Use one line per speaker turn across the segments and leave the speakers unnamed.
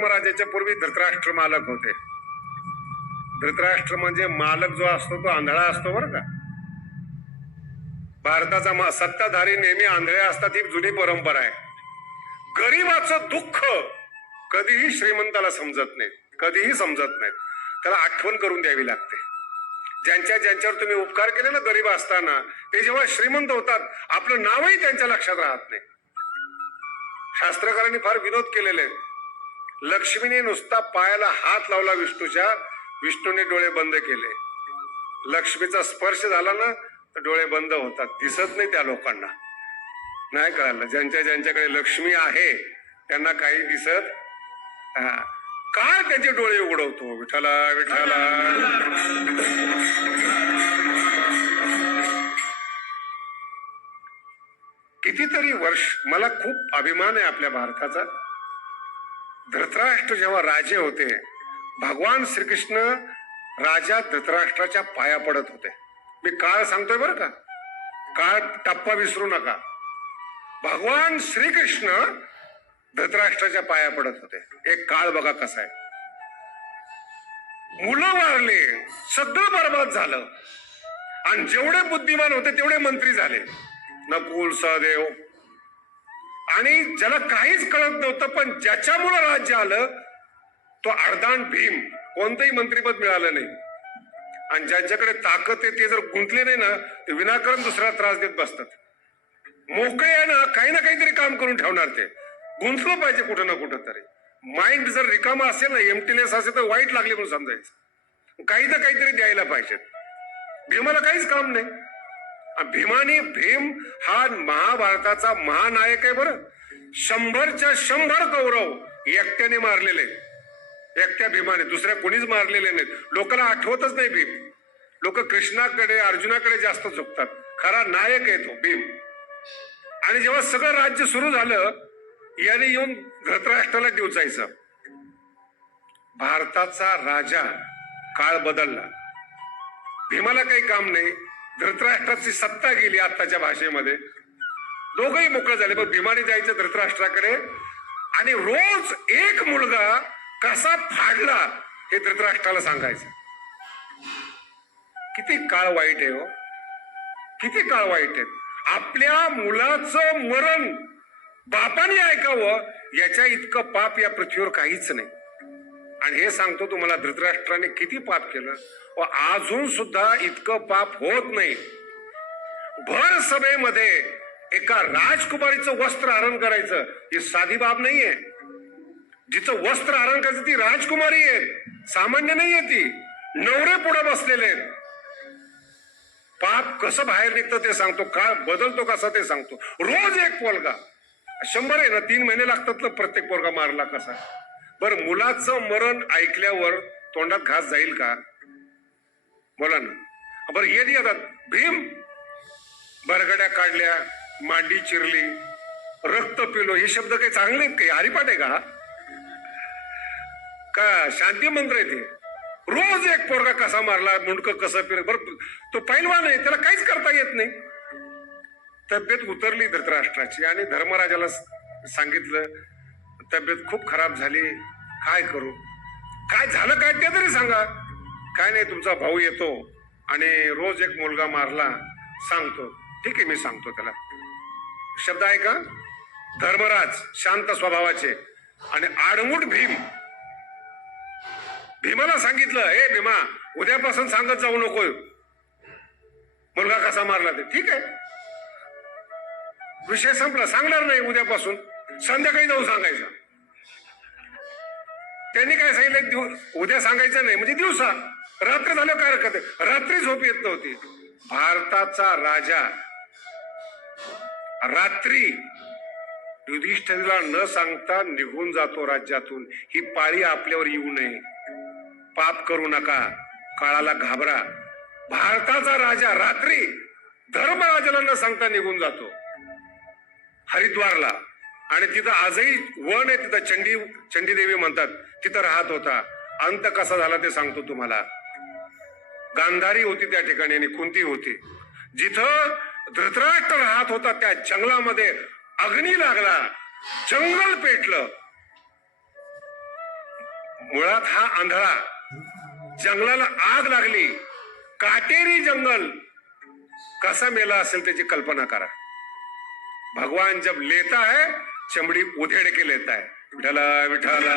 धर्मराजाच्या पूर्वी धृतराष्ट्र मालक होते. धृतराष्ट्र म्हणजे मालक जो असतो तो आंधळा असतो बरं का. भारताचा सत्ताधारी नेहमी आंधळे असतात ही जुनी परंपरा आहे. गरीबाचं दुःख कधीही श्रीमंताला समजत नाही कधीही समजत नाही. त्याला आठवण करून द्यावी लागते. ज्यांच्या ज्यांच्यावर तुम्ही उपकार केले ना गरीब असताना ते जेव्हा श्रीमंत होतात आपलं नावही त्यांच्या लक्षात राहत नाही. शास्त्रकारांनी फार विनोद केलेले आहेत. लक्ष्मीने नुसता पायाला हात लावला विष्णूच्या. विष्णूने डोळे बंद केले. लक्ष्मीचा स्पर्श झाला ना तर डोळे बंद होतात. दिसत नाही त्या लोकांना. नाही कळालं. ज्यांच्या ज्यांच्याकडे लक्ष्मी आहे त्यांना काही दिसत हा. काय त्याचे डोळे उघडवतो? विठाला विठाला कितीतरी वर्ष मला खूप अभिमान आहे आपल्या भारताचा. धृतराष्ट्र जेव्हा राजे होते भगवान श्रीकृष्ण राजा धृतराष्ट्राच्या पाया पडत होते. मी काळ सांगतोय बरं का? काळ टप्पा विसरू नका. भगवान श्रीकृष्ण धृतराष्ट्राच्या पाया पडत होते. एक काळ बघा कसा आहे. मुलं वारले सगळं बरबाद झालं. आणि जेवढे बुद्धिमान होते तेवढे मंत्री झाले. नकुल सहदेव आणि ज्याला काहीच कळत नव्हतं पण ज्याच्यामुळं राज्य आलं तो अर्धान भीम. कोणतंही मंत्रीपद मिळालं नाही. आणि ज्यांच्याकडे ताकद आहे ते जर गुंतले नाही ना ते विनाकारण दुसरा त्रास देत बसतात. मोकळे आहे ना काही ना काहीतरी काम करून ठेवणार ते. गुंतलं पाहिजे कुठं ना कुठं तरी. माइंड जर रिकामा असेल ना एमटीलेस असेल तर वाईट लागले म्हणून समजायचं. काही ना काहीतरी द्यायला पाहिजेत भीमाला काहीच काम नाही. भीमाने भीम हा महाभारताचा महानायक आहे बरं. शंभरच्या शंभर कौरव एकट्याने मारलेले एकट्या भीमाने दुसऱ्या कोणीच मारलेले नाहीत. लोकांना आठवतच नाही भीम. लोक कृष्णाकडे अर्जुनाकडे जास्त झुकतात. खरा नायक आहे तो भीम. आणि जेव्हा सगळं राज्य सुरू झालं याने येऊन धृतराष्ट्राला डिवचायचं भारताचा राजा काळ बदलला. भीमाला काही काम नाही. धृतराष्ट्राची सत्ता गेली आत्ताच्या भाषेमध्ये. दोघही मोकळे झाले. पण भीमाने जायचं धृतराष्ट्राकडे. आणि रोज एक मुलगा कसा फाडला हे धृतराष्ट्राला सांगायचं. किती काळ वाईट आहे हो. किती काळ वाईट आहे. आपल्या मुलाचं मरण बापाने ऐकावं याच्या इतकं पाप या पृथ्वीवर काहीच नाही. आणि हे सांगतो तुम्हाला धृतराष्ट्राने किती पाप केलं व अजून सुद्धा इतकं पाप होत नाही. भर सभेमध्ये एका राजकुमारीचं वस्त्र हरण करायचं ही साधी बाब नाहीये. जिचं वस्त्र हरण करायचं ती राजकुमारी आहे सामान्य नाहीये ती. नवरे पुढे बसलेले आहेत. पाप कसं बाहेर निघतं ते सांगतो का बदलतो कसा ते सांगतो. रोज एक पोलगा शंभर आहे ना तीन महिने लागतात ना प्रत्येक पोरगा मारला कसा. बर मुलाचं मरण ऐकल्यावर तोंडात घास जाईल का? बोला ना बरं ये आता. भीम. बरगड्या काढल्या मांडी चिरली रक्त पिलो. हे शब्द काही चांगले आहेत काही हरिपाठ आहे का? का शांती मंत्र आहे ते? रोज एक पोरगा कसा मारला मुंडक कसं फिर बरं तो पैलवान आहे त्याला काहीच करता येत नाही. तब्येत उतरली धृतराष्ट्राची आणि धर्मराजाला सांगितलं तब्येत खूप खराब झाली. काय करू? काय झालं काय ते तरी सांगा. काय नाही तुमचा भाऊ येतो आणि रोज एक मुलगा मारला सांगतो. ठीक आहे मी सांगतो त्याला. शब्द आहे का? धर्मराज शांत स्वभावाचे. आणि आडमुठ भीम. भीमाला सांगितलं हे भीमा उद्यापासून सांगत जाऊ नको मुलगा कसा मारला ते? ठीक आहे. विषय संपला. सांगणार नाही उद्यापासून. संध्याकाळी जाऊन सांगायचं. त्यांनी काय सांगितलं? दिव- उद्या सांगायचं नाही म्हणजे दिवसा. रात्र झालं काय हरकत रात्री झोप येत नव्हती. भारताचा राजा रात्री युधिष्ठिरला न सांगता निघून जातो राज्यातून. ही पाळी आपल्यावर येऊ नये. पाप करू नका. काळाला घाबरा. भारताचा राजा रात्री धर्मराजाला न सांगता निघून जातो. हरिद्वारला. आणि तिथं आजही वन आहे तिथं चंडी चंडी देवी म्हणतात. तिथं राहत होता. अंत कसा झाला ते सांगतो तुम्हाला. गांधारी होती त्या ठिकाणी आणि कुंती होती. जिथं धृतराष्ट्र राहत होता त्या जंगलामध्ये अग्नी लागला. जंगल पेटलं. मुळात हा आंधळा. जंगलाला आग लागली. काटेरी जंगल. कसा मेला असेल त्याची कल्पना करा. भगवान जब लेता है चमड़ी उधेड़ केलेत आहे विठाला विठाला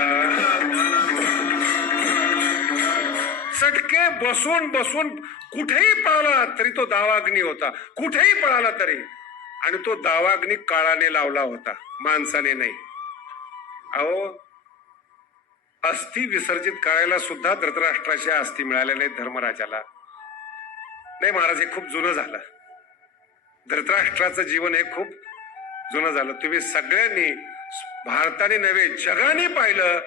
चटके बसून बसून कुठेही पळाला तरी तो दावाग्नी होता. कुठेही पळाला तरी. आणि तो दावाग्नी काळाने लावला होता. माणसाने नाही. अहो अस्थि विसर्जित करायला सुद्धा धृतराष्ट्राच्या अस्थि मिळाल्या नाहीत धर्मराजाला. नाही महाराज हे खूप जुनं झालं. धृतराष्ट्राचं जीवन हे खूप जुनं झालं. तुम्ही सगळ्यांनी भारताने नव्हे जगाने पाहिलं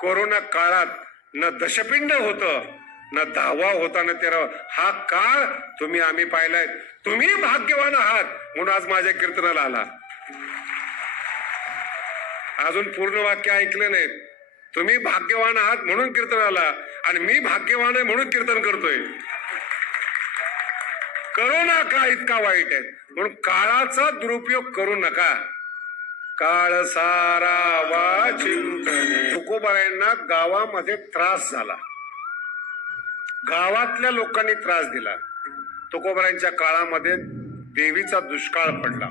कोरोना काळात न दशपिंड होतं न धावा होता न तेरा. हा काळ तुम्ही आम्ही पाहिलाय. तुम्ही भाग्यवान आहात म्हणून आज माझ्या कीर्तनाला आला. अजून पूर्ण वाक्य ऐकलं नाहीत तुम्ही भाग्यवान आहात म्हणून कीर्तनाला आणि मी भाग्यवान आहे म्हणून कीर्तन करतोय. करोना का इतका वाईट आहे. म्हणून काळाचा दुरुपयोग करू नका. काळ सारा वा तुकोबायांना गावामध्ये त्रास झाला. गावातल्या लोकांनी त्रास दिला. तुकोबायांच्या काळामध्ये देवीचा दुष्काळ पडला.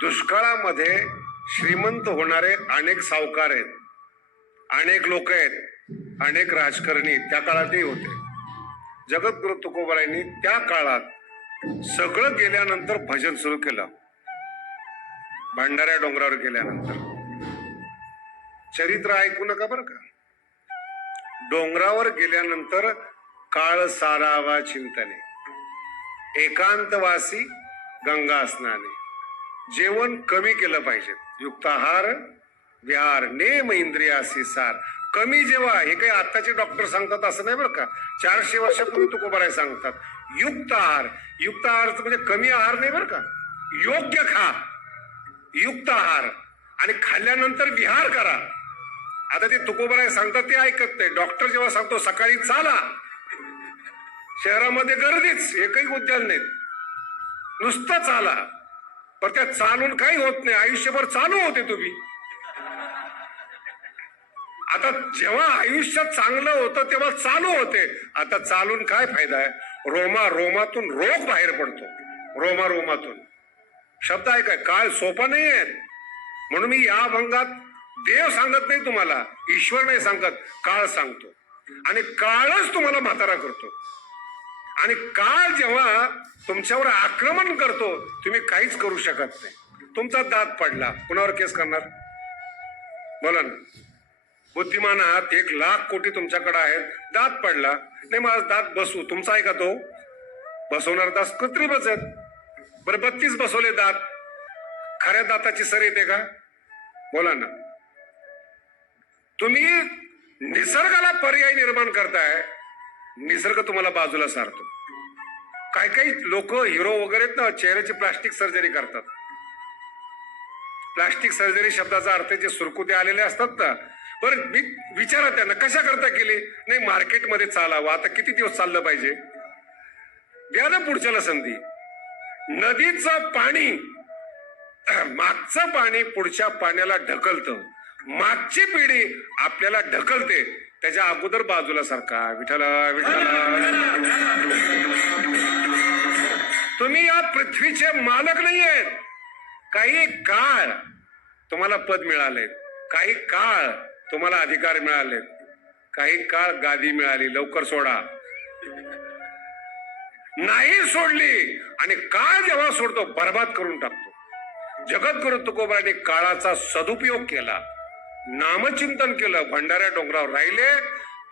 दुष्काळामध्ये श्रीमंत होणारे अनेक सावकार आहेत. अनेक लोक आहेत. अनेक राजकारणी त्या काळातही होते. जगद्गुरु तुकोबारायांनी त्या काळात सगळं गेल्यानंतर भजन सुरू केलं. भंडाऱ्या डोंगरावर गेल्यानंतर. चरित्र ऐकू नका बरं का? डोंगरावर गेल्यानंतर काळ सारावा चिंतने. एकांतवासी गंगा स्नाने. जेवण कमी केलं पाहिजे. युक्ताहार विहार नेम इंद्रियासी सार. कमी जेव्हा हे काही आत्ताचे डॉक्टर सांगतात असं नाही बरं का? चारशे वर्षापूर्वी तुकोबाराय सांगतात. युक्त आहार. युक्त आहार म्हणजे कमी आहार नाही बरं का? योग्य खा. युक्त आहार. आणि खाल्ल्यानंतर विहार करा. आता ते तुकोबराय सांगतात ते ऐकत नाही. डॉक्टर जेव्हा सांगतो सकाळी चाला. शहरामध्ये गर्दीच एकही उद्यान नाहीत नुसतं चाला. पण त्या चालून काही होत नाही. आयुष्यभर चालू होते तुम्ही. आता जेव्हा आयुष्य चांगलं होतं तेव्हा चालू होते. आता चालून काय फायदा आहे? रोमा रोमातून रोग बाहेर पडतो. रोमा रोमातून. शब्द आहे काय? काळ सोपा नाही आहे. म्हणून मी या भंगात देव सांगत नाही तुम्हाला ईश्वर नाही सांगत काळ सांगतो. आणि काळच तुम्हाला म्हातारा करतो. आणि काळ जेव्हा तुमच्यावर आक्रमण करतो तुम्ही काहीच करू शकत नाही. तुमचा दात पडला. कुणावर केस करणार? बोला ना. बुद्धिमान आहात. एक लाख कोटी तुमच्याकडे आहेत. दात पडला. नाही माझा दात बसू. तुमचा आहे का तो? बसवणार दात कृत्रिमच आहेत. बरं बत्तीस बसवले दात. खऱ्या दाताची सर येते का? बोला ना. तुम्ही निसर्गाला पर्याय निर्माण करताय. निसर्ग तुम्हाला बाजूला सारतो. काही काही लोक हिरो वगैरे ना चेहऱ्याची प्लास्टिक सर्जरी करतात. प्लास्टिक सर्जरी शब्दाचा अर्थ जे सुरकुते आलेले असतात ना बरं मी विचारा त्यांना कशा करता केले? नाही मार्केटमध्ये चालावं आता किती दिवस चाललं पाहिजे? द्या ना पुढच्याला संधी. नदीचं पाणी मागचं पाणी पुढच्या पाण्याला ढकलतं. मागची पिढी आपल्याला ढकलते. त्याच्या अगोदर बाजूला सारखा विठाला विठाला तुम्ही या पृथ्वीचे मालक नाही आहेत काही काळ तुम्हाला पद मिळाले काही काळ तुम्हाला अधिकार मिळाले. काही काळ गादी मिळाली लवकर सोडा. नाही सोडली आणि काळ जेव्हा सोडतो बर्बाद करून टाकतो. जगद्गुरु तुकोबाने काळाचा सदुपयोग केला नामचिंतन केलं भंडाऱ्या डोंगरावर राहिले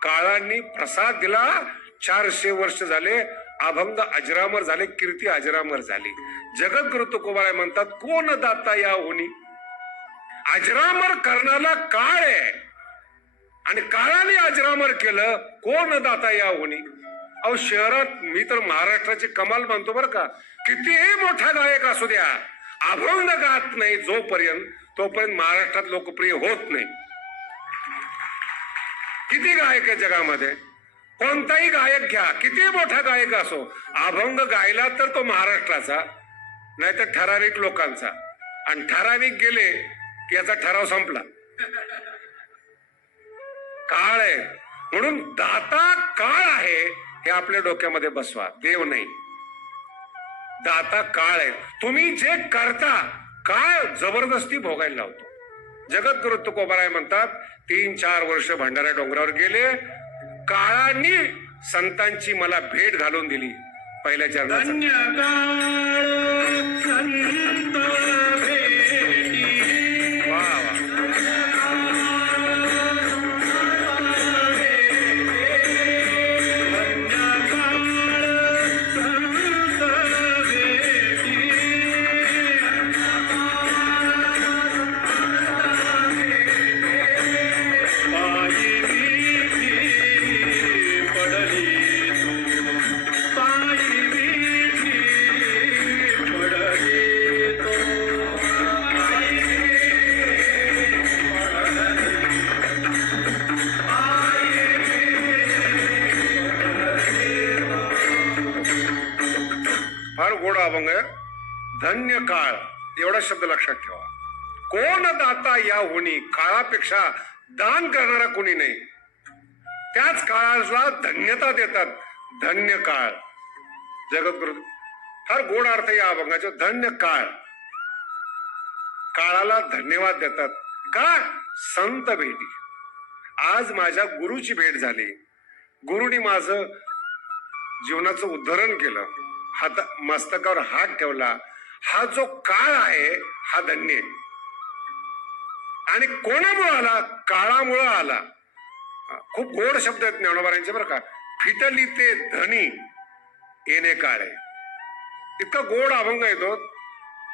काळांनी प्रसाद दिला चारशे वर्ष झाले अभंग अजरामर झाले कीर्ती अजरामर झाली. जगद्गुरु तुकोबाराय म्हणतात कोण दाता या होनी अजरामर करण्याला काळ आहे. आणि काळाने अजरामर केलं कोण दाता या होणी? अहो शहरात मी तर महाराष्ट्राची कमाल मानतो बरं का. कितीही मोठा गायक असू द्या अभंग गात नाही जोपर्यंत तोपर्यंत महाराष्ट्रात लोकप्रिय होत नाही. किती गायक आहे जगामध्ये? कोणताही गायक घ्या किती मोठा गायक असो अभंग गायला तर तो महाराष्ट्राचा नाही तर ठराविक लोकांचा. आणि ठराविक गेले याचा ठराव संपला. काळ आहे. म्हणून दाता काळ आहे हे आपल्या डोक्यामध्ये बसवा. देव नाही. दाता काळ आहे. तुम्ही जे करता काळ जबरदस्ती भोगायला लावतो. जगद्गुरु तुकोबाराय म्हणतात तीन चार वर्ष भंडाऱ्या डोंगरावर गेले काळाने संतांची मला भेट घालून दिली. पहिल्या चरणाचा फार गोड अभंग धन्य काळ. एवढा शब्द लक्षात ठेवा. कोण दाता या होणी? काळापेक्षा दान करणारा कोणी नाही. त्याच काळाला धन्यता देतात. धन्य काळ. जगद्गुरु फार गोड अर्थ या अभंगाचा. धन्य काळ. काळाला धन्यवाद देतात. का? संत भेटी. आज माझ्या गुरुची भेट झाली. गुरुनी माझं जीवनाचं उद्धरण केलं. हात मस्तकावर हात ठेवला. हा जो काळ आहे हा धन्य आहे. आणि कोणामुळं आला? काळामुळं आला. खूप गोड शब्द आहेत ज्ञानोबारांचे बरं का. फिटली ते धनी येणे काळे. इतका गोड अभंग येतो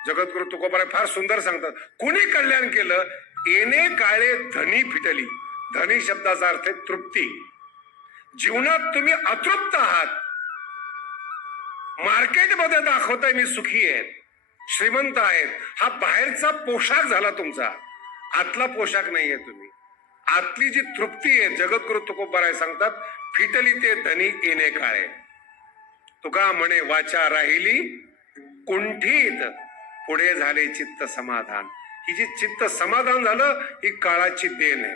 जगद्गुरु तुकोबाराय फार सुंदर सांगतात. कुणी कल्याण केलं? येणे काळे धनी फिटली. धनी शब्दाचा अर्थ आहे तृप्ती. जीवनात तुम्ही अतृप्त आहात. मार्केटमध्ये दाखवताय मी सुखी आहे श्रीमंत आहेत. हा बाहेरचा पोशाख झाला तुमचा. आतला पोशाख नाहीये तुम्ही. आतली जी तृप्ती आहे जगद्गुरु तुकोबाराय सांगतात फिटली ते धनी येणे काळे. तुका म्हणे वाचा राहिली कुंठीत पुढे झाले चित्त समाधान. ही जी चित्त समाधान झालं ही काळाची देण आहे.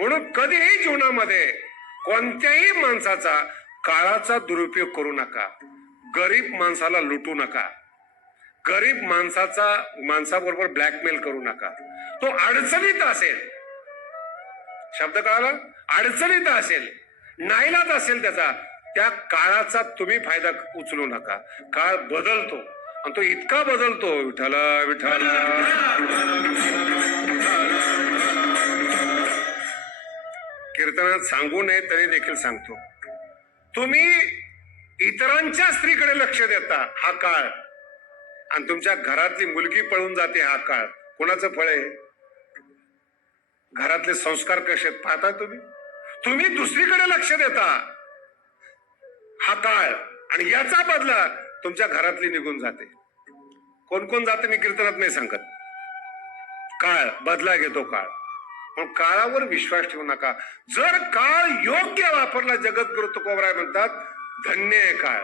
म्हणून कधीही जीवनामध्ये कोणत्याही माणसाचा काळाचा दुरुपयोग करू नका. गरीब माणसाला लुटू नका. गरीब माणसाचा माणसाबरोबर ब्लॅकमेल करू नका. तो अडचणीत असेल. शब्द कळाला? अडचणीत असेल. नाईलाज असेल त्याचा. त्या काळाचा तुम्ही फायदा उचलू नका. काळ बदलतो. आणि तो इतका बदलतो. विठ्ठल विठ्ठल. कीर्तनात सांगू नये तरी देखील सांगतो. तुम्ही इतरांच्या स्त्रीकडे लक्ष देता हा काळ. आणि तुमच्या घरातली मुलगी पळून जाते हा काळ. कोणाचं फळ आहे? घरातले संस्कार कसे आहेत पाहता तुम्ही? तुम्ही दुसरीकडे लक्ष देता. हा काळ. आणि याचा बदला तुमच्या घरातली निघून जाते. कोण कोण जाते मी कीर्तनात नाही सांगत. काळ. बदला घेतो काळ. पण काळावर विश्वास ठेवू नका. जर काळ योग्य वापरला जगद्गुरु तुकोबराय म्हणतात धन्य आहे काळ.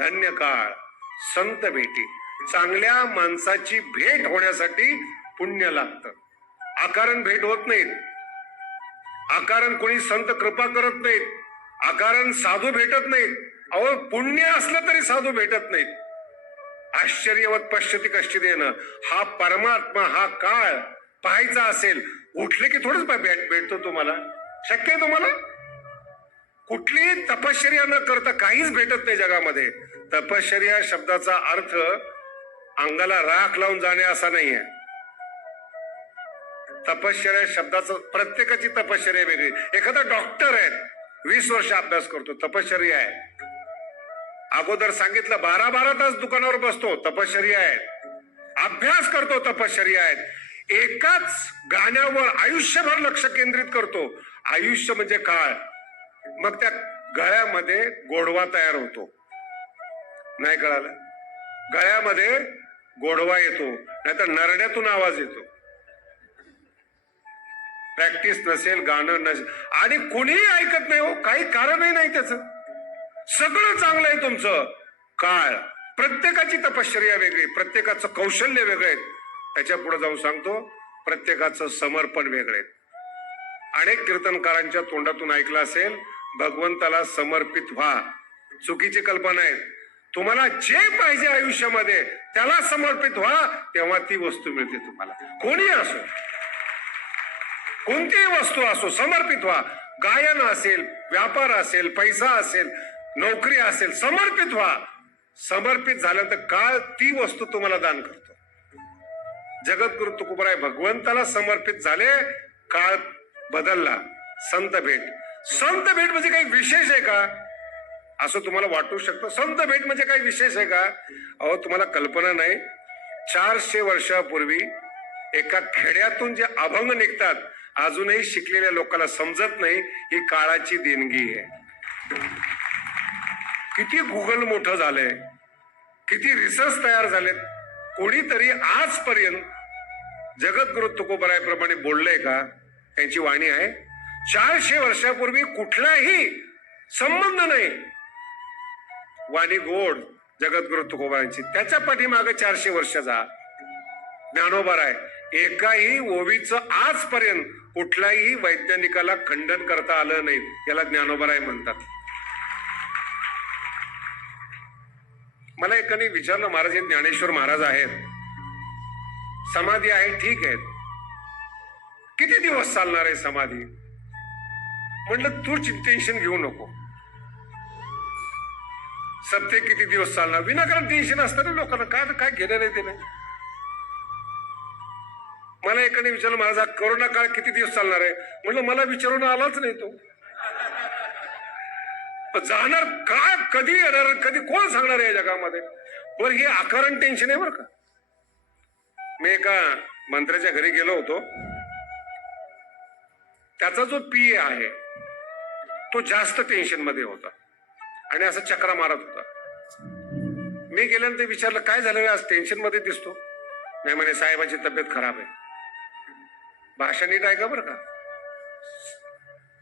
धन्य काळ. संत भेटी. चांगल्या माणसाची भेट होण्यासाठी पुण्य लागतं. आकारण भेट होत नाहीत. आकारण कोणी संत कृपा करत नाहीत. आकारण साधू भेटत नाहीत. अहो पुण्य असलं तरी साधू भेटत नाहीत. आश्चर्यवत पश्यती कष्टी देणं हा परमात्मा हा काळ पाहायचा असेल उठले की थोडंच भेट भेटतो तुम्हाला? शक्य आहे तुम्हाला? कुठलीही तपश्चर्या न करता काहीच भेटत नाही जगामध्ये. तपश्चर्या शब्दाचा अर्थ अंगाला राख लावून जाणे असा नाहीये. तपश्चर्या शब्दाचं प्रत्येकाची तपश्चर्या वेगळी. एखादा डॉक्टर आहे. वीस वर्ष अभ्यास करतो. तपश्चर्या आहे. अगोदर सांगितलं बारा बारा तास दुकानावर बसतो. तपश्चर्या आहे. अभ्यास करतो तपश्चर्या आहेत. एकाच गाण्यावर आयुष्यभर लक्ष केंद्रित करतो. आयुष्य म्हणजे काळ. मग त्या गळ्यामध्ये गोडवा तयार होतो. नाही कळालं? गळ्यामध्ये गोडवा येतो नाहीतर नरड्यातून आवाज येतो. प्रॅक्टिस नसेल गाणं नसेल आणि कुणीही ऐकत नाही हो काही कारणही नाही त्याच. सगळं चांगलं आहे तुमचं. काळ. प्रत्येकाची तपश्चर्या वेगळी प्रत्येकाचं कौशल्य वेगळं आहे त्याच्या पुढे जाऊन सांगतो प्रत्येकाचं समर्पण वेगळं आहे अनेक कीर्तनकारांच्या तोंडातून ऐकलं असेल भगवंताला समर्पित व्हा. चुकीची कल्पना आहे. तुम्हाला जे पाहिजे आयुष्यामध्ये त्याला समर्पित व्हा तेव्हा ती वस्तू मिळते तुम्हाला. कोणी असो. कोणतीही वस्तू असो समर्पित व्हा. गायन असेल व्यापार असेल पैसा असेल नोकरी असेल समर्पित व्हा. समर्पित झाल्यानंतर काळ ती वस्तू तुम्हाला दान करतो. जगद्गुरु तुकुबराय भगवंताला समर्पित झाले काळ बदलला. संत भेट. संत भेट म्हणजे काही विशेष आहे का? असं तुम्हाला वाटू शकतं. संत भेट म्हणजे काही विशेष आहे का? अहो तुम्हाला कल्पना नाही. चारशे वर्षापूर्वी एका खेड्यातून जे अभंग निघतात अजूनही शिकलेल्या लोकांना समजत नाही ही काळाची देणगी आहे. किती गुगल मोठं झालंय. किती रिसर्च तयार झालेत. कोणीतरी आजपर्यंत जगद्गुरु तुकोबरायप्रमाणे बोललंय का? त्यांची वाणी आहे. चारशे वर्षापूर्वी कुठलाही संबंध नाही. वाणी गोड जगद्गुरु तुकोबारांची त्याच्या पाठीमागे चारशे वर्षाचा जा. ज्ञानोबर आहे. एकाही ओवीचं आजपर्यंत कुठल्याही वैज्ञानिकाला खंडन करता आलं नाही. याला ज्ञानोबराय म्हणतात. मला एकाने विचारलं महाराज हे ज्ञानेश्वर महाराज आहेत. समाधी आहे ठीक आहे. किती दिवस चालणार आहे समाधी? म्हटलं तू टेन्शन घेऊ नको. सत्य किती दिवस चालणार? विनाकारण टेन्शन असतं ना लोकांना. काय काय घेणार नाही ते नाही मला एकाने विचारलं माझा कोरोना काळ किती दिवस चालणार आहे? म्हणलं मला विचारून आलाच नाही तो. जाणार का कधी येणार? कधी कोण सांगणार आहे या जगामध्ये? बर हे आकारण टेन्शन आहे बरं का. मी एका मंत्र्याच्या घरी गेलो होतो. त्याचा जो पी आहे तो जास्त टेन्शनमध्ये होता. आणि असं चक्रा मारत होता. मी गेल्यानंतर विचारलं काय झालं आज? टेन्शनमध्ये दिसतो. नाही म्हणे साहेबांची तब्येत खराब आहे. भाषा नीट आहे का बरं का?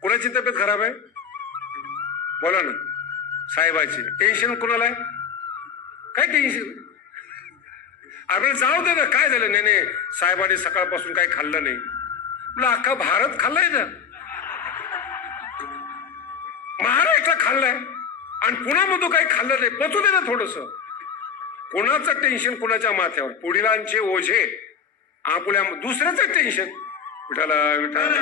कुणाची तब्येत खराब आहे? बोला ना साहेबाची. टेन्शन कुणाला आहे? काय टेन्शन आपण जाऊ दे ना काय झालं? नाही नाही साहेबांनी सकाळपासून काही खाल्लं नाही. म्हणलं अख्खा भारत खाल्लाय ना. महाराष्ट्र खाल्लाय. आणि पुण्यामधून काही खाल्लं नाही. पचू दे ना थोडस. कोणाचं टेन्शन कोणाच्या माथ्यावर? पुढिलांचे ओझे. आपल्या दुसऱ्याचं टेन्शन विठाला विठाला